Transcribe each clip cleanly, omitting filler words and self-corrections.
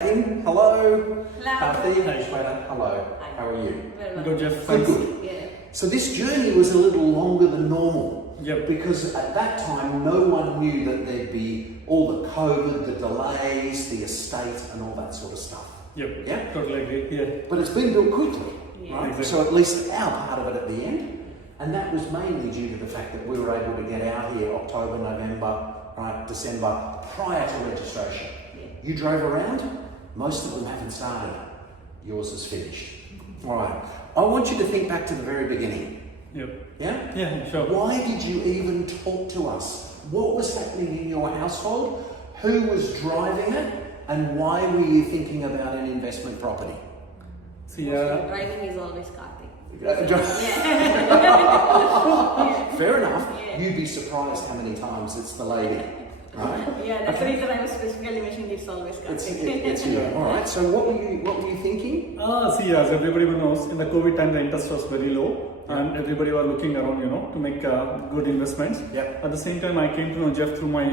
Hello. Hello. Kathy. Hey, Shweta. Hello. Hi. How are you? Very well. Good, Jeff. Good. Yeah. So this journey was a little longer than normal. Yep. Because at that time, no one knew that there'd be all the COVID, the delays, the estate, and all that sort of stuff. Yep. Yeah? Totally agree. Yeah. But it's been built quickly, Yeah. right? Exactly. So at least our part of it at the end. And that was mainly due to the fact that we were able to get out here October, November, right, December, prior to registration. Yeah. You drove around, most of them haven't started. Yours is finished. All right. I want you to think back to the very beginning. Yep. Yeah? Yeah. Sure. Why did you even talk to us? What was happening in your household? Who was driving it? And why were you thinking about an investment property? See, Driving is always Karthik. Fair enough. Yeah. You'd be surprised how many times it's the lady, right? Yeah, that's the reason I was specifically mentioning it's always It's Karthik. you. All right. So what were you thinking? see, as everybody knows, in the COVID time, the interest was very low, and everybody was looking around, to make good investments. Yep. At the same time, I came to know Jeff through my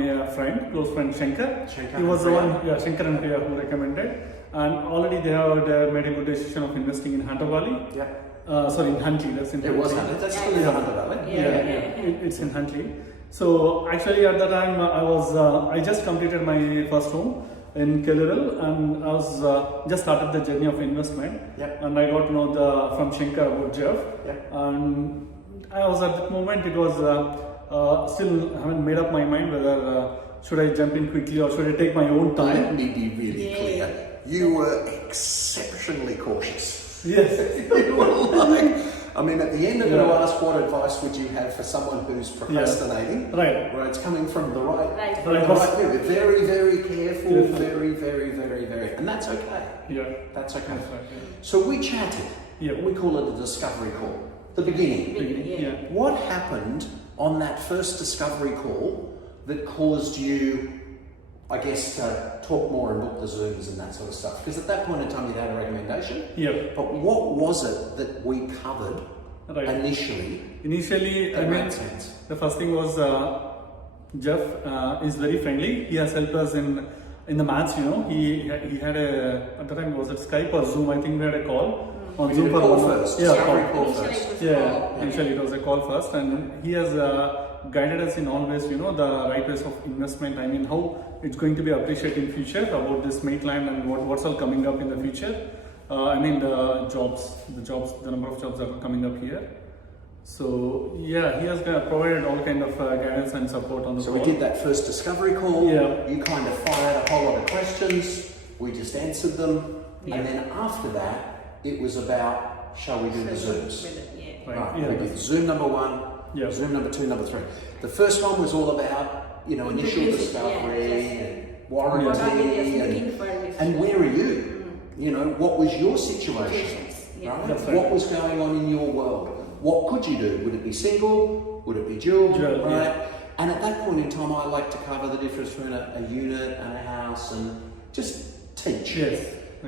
close friend Shankar. Shankar He was and the Priya. one, Shankar and Priya, who recommended. And already they had made a good decision of investing in Hunter Valley. Yeah. Sorry, in Huntley. That's in It was Huntley. Hunter. That's Yeah, still in yeah. Hunter Valley. It's in Huntley. So actually at that time I just completed my first home in Kellerell, and I was just started the journey of investment. Yep. And I got to know from Shankar about Jeff. Yep. And I was at that moment, it was still haven't made up my mind whether should I jump in quickly or should I take my own time. Let me be really Yeah. clear. You were exceptionally cautious. Yes. You were like, I mean, at the end of it, Yeah. I ask, what advice would you have for someone who's procrastinating? Right. Where it's coming from the right, Right. from the Right. right view. Very, very careful, Careful. very, and that's okay. Yeah. That's okay. That's right. So we chatted. Yeah. We call it a discovery call. The beginning. Yeah. What happened on that first discovery call that caused you, I guess, to talk more and book the Zooms and that sort of stuff? Because at that point in time, you'd had a recommendation. Yeah. But what was it that we covered Right. initially Initially, that I mean, made sense? the first thing was Jeff is very friendly. He has helped us in the maths. He had at the time, was it Skype or Zoom? I think we had a call on We Zoom did a for call 1 hour. first. Yeah, Discovery call. call Initially first. it was Yeah, called. initially it was a call first, and he has guided us in always, the right ways of investment. I mean, how it's going to be appreciated in future about this Maitland and what's all coming up in the future. I mean, the number of jobs that are coming up here. So yeah, he has provided all kind of guidance and support on the So call. we did that first discovery call. Yeah. You kind of fired a whole lot of questions. We just answered them. Yeah. And then after that, it was about, shall we do the Zooms? Yeah. Right. Right. Yeah. We did Zoom number 1, Yeah. Zoom number 2, number 3. The first one was all about, initial Introducing, discovery yeah, and What are they just warranty looking for this? and where are you? What was your situation? Situations, yeah. Right? That's right. What was going on in your world? What could you do? Would it be single? Would it be dual? Dual, right? yeah. And at that point in time, I like to cover the difference between a unit and a house and just teach. Yes.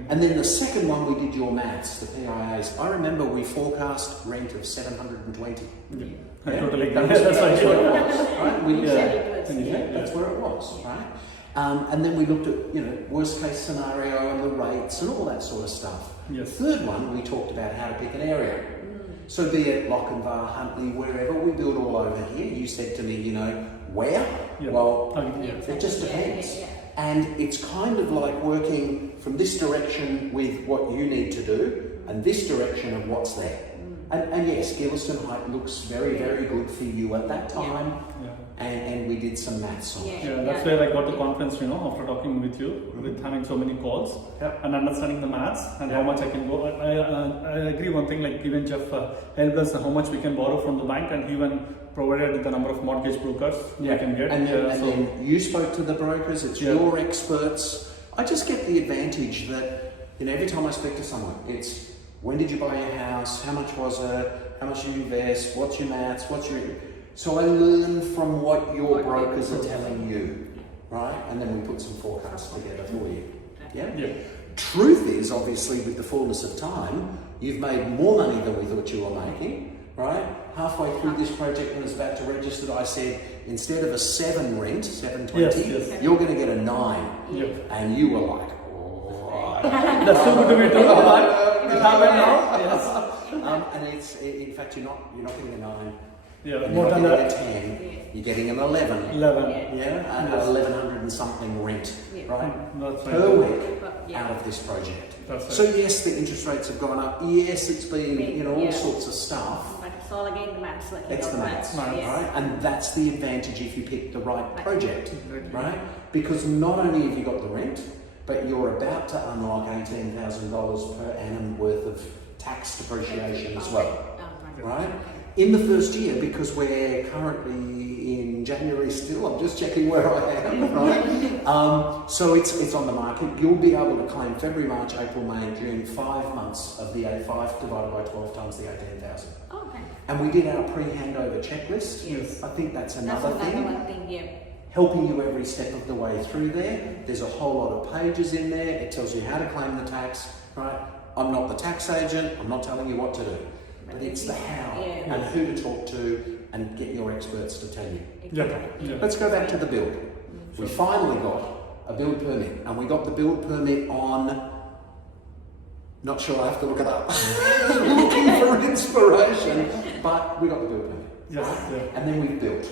And then the second one, we did your maths, the PIAs. I remember we forecast rent of 720. Yeah. I Yeah? totally agree. That was, That's that's right. where it was, right? We, Yeah. It was, Yeah. that's where it was, right? And then we looked at, worst case scenario and the rates and all that sort of stuff. Yes. Third one, we talked about how to pick an area. So be it Lochinvar, Huntley, wherever, we build all over here. You said to me, where? Yeah. Well, Yeah. it just Yeah, depends. yeah, yeah. And it's kind of like working from this direction with what you need to do and this direction of what's there. And yes, Gilliston Height looks very, very good for you at that time. Yeah. And we did some maths on it. Yeah, that's where I got the confidence, after talking with you, with having so many calls Yep. and understanding the maths and how much I can go. I agree one thing, like even Jeff helped us how much we can borrow from the bank, and even provided the number of mortgage brokers we can get. And then, So- then you spoke to the brokers, it's Yeah. your experts. I just get the advantage that, every time I speak to someone, it's when did you buy your house, how much was it, how much you invest, what's your maths, So I learn from what your brokers are telling you, right? And then we put some forecasts together for you. Yeah? Yeah. Truth is, obviously, with the fullness of time, you've made more money than we thought you were making, right? Halfway through this project, when it's about to register, I said, instead of a 7 rent, 720, Yes, yes. you're going to get a 9. Yep. And you were like, oh, That's too good to be true, but it happened now. Yes. And it's in fact you're not getting a 9. Yeah, You're more not than getting that. a 10. You're getting an 11. 11. Yeah, and 1100 and something rent, Yeah. right? That's right. Per week Yeah. out of this project. That's right. So yes, the interest rates have gone up. Yes, it's been all Yeah. sorts of stuff. But it's all again the maths. Like, It's the maths, Maths. Yes. right? And that's the advantage if you pick the right Right. project, Exactly. right? Because not only have you got the rent, but you're about to unlock $18,000 per annum worth of tax depreciation as well, right? In the first year, because we're currently in January still, I'm just checking where I am, right? So it's on the market. You'll be able to claim February, March, April, May, June, 5 months of the A5 divided by 12 times the 18,000. Oh, okay. And we did our pre-handover checklist. Yes. I think that's That's another another thing. one thing, yeah. Helping you every step of the way through there. There's a whole lot of pages in there. It tells you how to claim the tax, right? I'm not the tax agent. I'm not telling you what to do. But it's the how Yeah. and who to talk to and get your experts to tell you. Yeah. Yeah. Let's go back to the build. We finally got a build permit, and we got the build permit on. Not sure, I have to look it up. Looking for inspiration, but we got the build permit. Yes. Yeah. And then we built,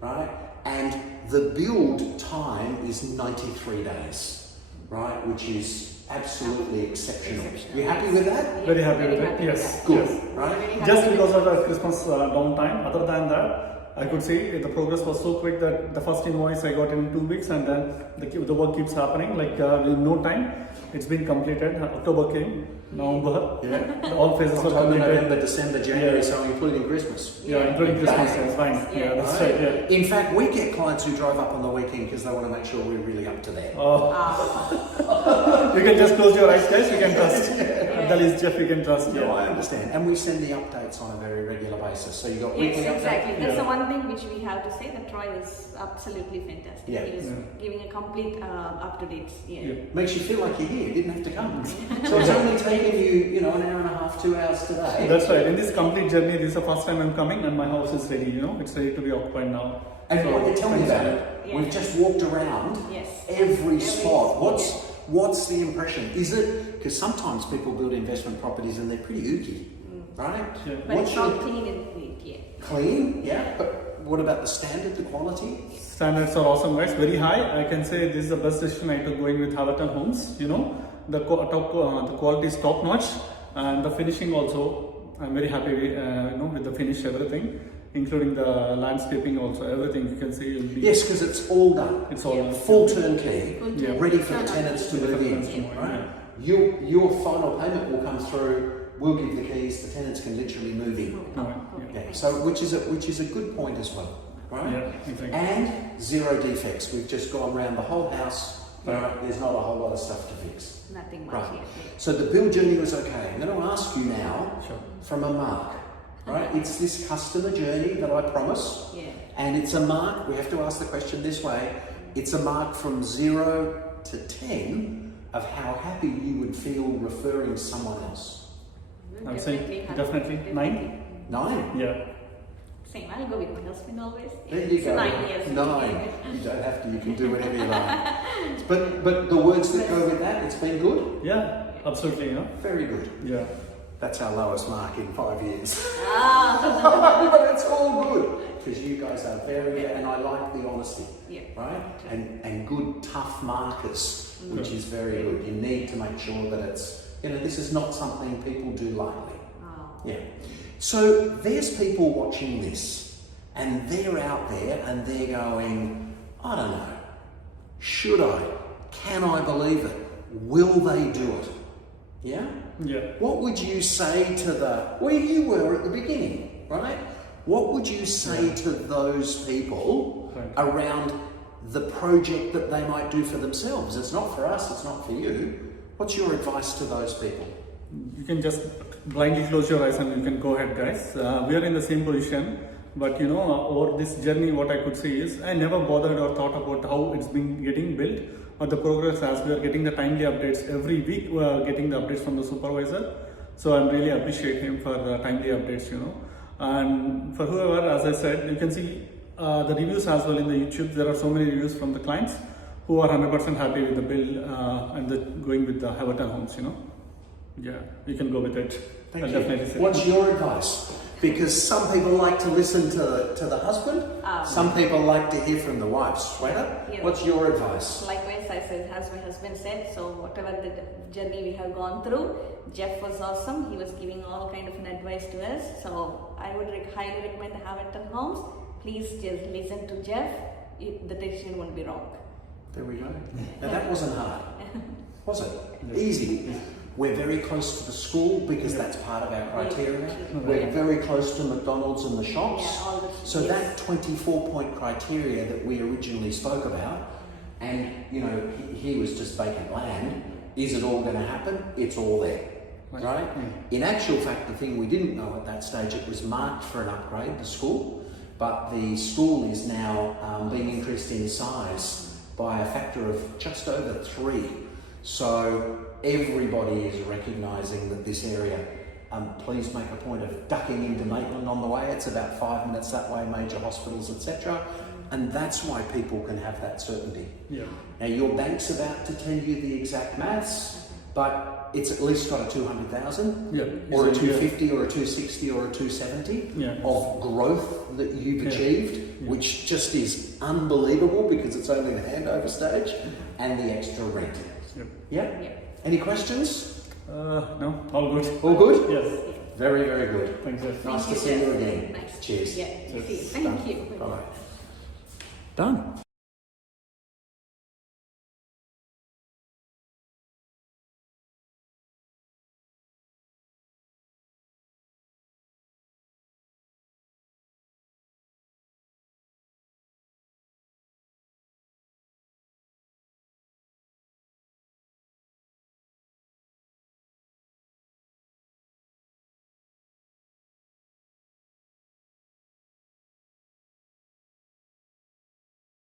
right? And the build time is 93 days, right? Which is absolutely exceptional. You happy with that? Very happy with it. Yes. Good, Yes. right? Very happy Just with because it. of the Christmas downtime, other than that, I could say the progress was so quick that the first invoice I got in 2 weeks, and then the work keeps happening. Like in no time, it's been completed. October came, November, Yeah. all phases were October, completed. November, December, January, Yeah. so including Christmas. Yeah, including Christmas. Bang. Yes, fine. Yeah, Yeah. that's right. Yeah. In fact, we get clients who drive up on the weekend because they want to make sure we're really up to date. Oh, Ah, you can just close your eyes, guys. You can trust. That is Jeff. You can trust. No, Yeah. I understand. And we send the updates on a very regular basis. So you got yes, weekly updates. exactly. That's Yeah. the one thing which we have to say that Troy is absolutely fantastic. Yeah. He is Yeah. giving a complete up to date. Yeah. Yeah. Makes you feel like you're here. You didn't have to come. So it's only taken you, an hour and a half, 2 hours today. That's right. In this complete journey, this is the first time I'm coming, and my house is ready. It's ready to be occupied now. And So, what you tell me thanks about a it, lot. Yeah. we've just walked around Yes. every spot. yeah. What's the impression? Is it because sometimes people build investment properties and they're pretty ooky, right? Yeah. But What's it's all your- clean and neat. Yeah. Clean, yeah. But what about the standard, the quality? Standards are awesome, guys. Very high. I can say this is the best decision I took going with Haverton Homes. The the quality is top notch, and the finishing also. I'm very happy with the finish, everything, including the landscaping also. Everything you can see. Will be, Yes, because it's all done. it's all Yeah. Full turnkey, Full Yeah. ready for the turnkey. tenants to Ready move for the in, tenants to move in, right? yeah. Your final payment will come through. We'll give the keys. The tenants can literally move in. No, Okay, so which is a good point as well, right? Yeah, exactly. And zero defects. We've just gone around the whole house. Yeah. Right? There's not a whole lot of stuff to fix. Nothing much. Right. Yeah. So the build journey was okay. I'm going to ask you now Sure. from a mark, right? It's this customer journey that I promise, Yeah. and it's a mark. We have to ask the question this way. It's a mark from 0 to 10 of how happy you would feel referring someone else. I'm saying Definitely. definitely 9. 9. Yeah. Same. I'll go with my husband always. There you It's go. 9 years. 9. You don't have to. You can do whatever you like. But the words that go with that, it's been good. Yeah, absolutely. Very good. Yeah. That's our lowest mark in 5 years. Ah. But it's all good because you guys are very, and I like the honesty, Yeah. right? And good, tough markers, which is very good. You need to make sure that it's, this is not something people do lightly. Oh. Yeah. So there's people watching this, and they're out there and they're going, I don't know, should I? Can I believe it? Will they do it? Yeah? Yeah. What would you say to where you were at the beginning, right? What would you say to those people Right. around the project that they might do for themselves? It's not for us, it's not for you. What's your advice to those people? You can just blindly close your eyes and you can go ahead, guys. We are in the same position, but over this journey, what I could say is I never bothered or thought about how it's been getting built or the progress as we are getting the timely updates every week. We are getting the updates from the supervisor, so I really appreciate him for the timely updates. And for whoever, as I said, you can see the reviews as well in the YouTube. There are so many reviews from the clients. who are 100% happy with the build and going with the Haverton Homes, Yeah, you can go with it. Thank I'll you. definitely say. What's your advice? Because some people like to listen to the husband, some people like to hear from the wife. Shweta, Yeah. what's your advice? Likewise, I said, as my husband said, so whatever the journey we have gone through, Jeff was awesome. He was giving all kind of an advice to us. So I would highly recommend Haverton Homes. Please just listen to Jeff. The decision won't be wrong. There we go. Now that wasn't hard, was it? Easy. We're very close to the school because that's part of our criteria. We're very close to McDonald's and the shops. Yeah, all the So yes. that 24-point criteria that we originally spoke about, and he was just vacant land. Is it all going to happen? It's all there, right? In actual fact, the thing we didn't know at that stage, it was marked for an upgrade, the school, but the school is now being increased in size by a factor of just over 3. So everybody is recognising that this area, please make a point of ducking into Maitland on the way. It's about 5 minutes that way, major hospitals, etc. And that's why people can have that certainty. Yeah. Now your bank's about to tell you the exact maths, but it's at least got a 200,000 Yeah. or a Easily, 250 or a 260 or a 270 Yeah. of growth that you've Yeah. achieved, Yeah. which just is unbelievable because it's only the handover stage and the extra rent. Yep. Yeah? Yeah. Any questions? No, all good. All good? Yes. Very, very good. Thanks, Jeff. Nice to see you again. Nice. Cheers. Yeah. Cheers. Thank you. Bye. Done.